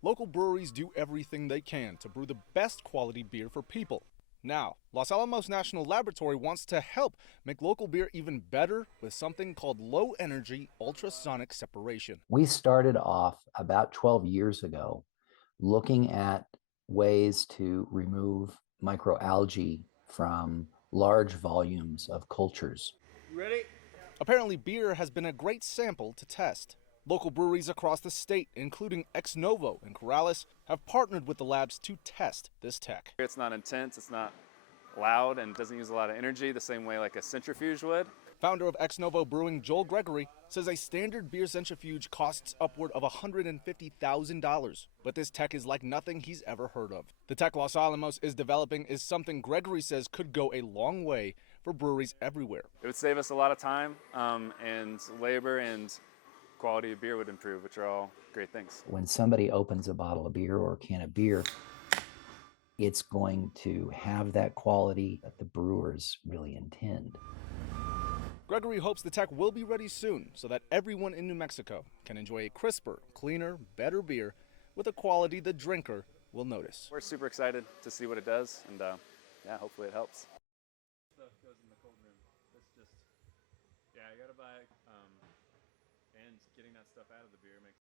Local breweries do everything they can to brew the best quality beer for people. Now, Los Alamos National Laboratory wants to help make local beer even better with something called low-energy ultrasonic separation. We started off about 12 years ago looking at ways to remove microalgae from large volumes of cultures. Ready? Apparently, beer has been a great sample to test. Local breweries across the state, including Ex Novo and Corrales, have partnered with the labs to test this tech. It's not intense, it's not loud, and doesn't use a lot of energy the same way like a centrifuge would. Founder of Ex Novo Brewing, Joel Gregory, says a standard beer centrifuge costs upward of $150,000, but this tech is like nothing he's ever heard of. The tech Los Alamos is developing is something Gregory says could go a long way for breweries everywhere. It would save us a lot of time and labor, and quality of beer would improve, which are all great things. When somebody opens a bottle of beer or a can of beer, it's going to have that quality that the brewers really intend. Gregory hopes the tech will be ready soon so that everyone in New Mexico can enjoy a crisper, cleaner, better beer with a quality the drinker will notice. We're super excited to see what it does, and yeah, hopefully it helps. Stuff goes in the cold room. It's just, yeah, you gotta buy, and getting that stuff out of the beer makes